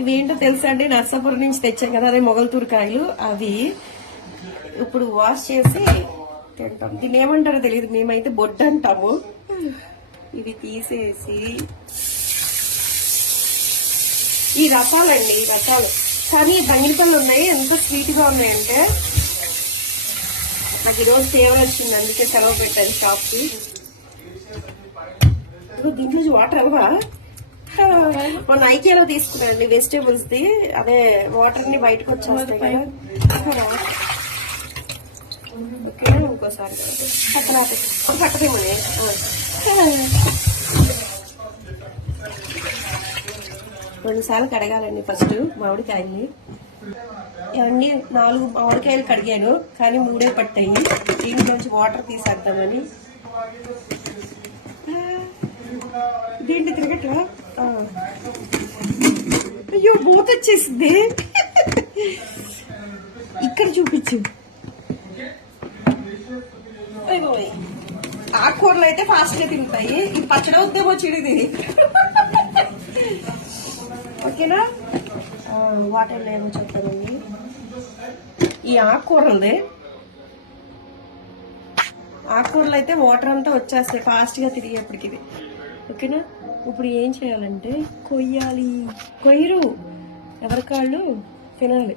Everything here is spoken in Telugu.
ఇవేంటో తెలుసా అండి? నర్సాపురం నుంచి తెచ్చాం కదా అదే మొగల్తూరు కాయలు. అవి ఇప్పుడు వాష్ చేసి తింటాం. దీన్ని ఏమంటారో తెలియదు. మేమైతే బొడ్డు అంటాము. ఇవి తీసేసి ఈ రసాలండి ఈ రసాలు. కానీ బంగినపళ్ళు ఉన్నాయి. ఎంత స్వీట్గా ఉన్నాయంటే నాకు ఈరోజు ఫేవర్ వచ్చింది. అందుకే సెలవు పెట్టాను షాప్కి దీంట్లో వాటర్ అల్వా? మొన్న ఐకేలో తీసుకున్నాండి వెజిటేబుల్స్ ది. అదే వాటర్ని బయటకు వచ్చేస్తాయి కదా. ఓకే ఇంకోసారి. పక్కన పక్కదేమని రెండు సార్లు కడగాలండి ఫస్ట్ మామిడికాయల్ని. ఇవన్నీ నాలుగు మామిడికాయలు కడిగాను కానీ మూడే పట్టాయి. దీంట్లోంచి వాటర్ తీసేద్దామని. దీంట్లో తిరగట్లా? అయ్యో బూత వచ్చేసింది. ఇక్కడ చూపించు. ఆకుకూరలు అయితే ఫాస్ట్గా తింటాయి. ఇది పచ్చడి వద్దేమో చిడిది ఓకేనా? వాటర్లో వాటర్ ఏమో చెప్తానండి ఈ ఆకుకూరలది ఆకుకూరలు అయితే వాటర్ అంతా వచ్చేస్తాయి ఫాస్ట్గా తిరిగేప్పటికి ఇది. ఓకేనా? ఇప్పుడు ఏం చేయాలంటే కొయ్యాలి. కొయ్యరు. ఎవరి కాళ్ళు? తినాలి.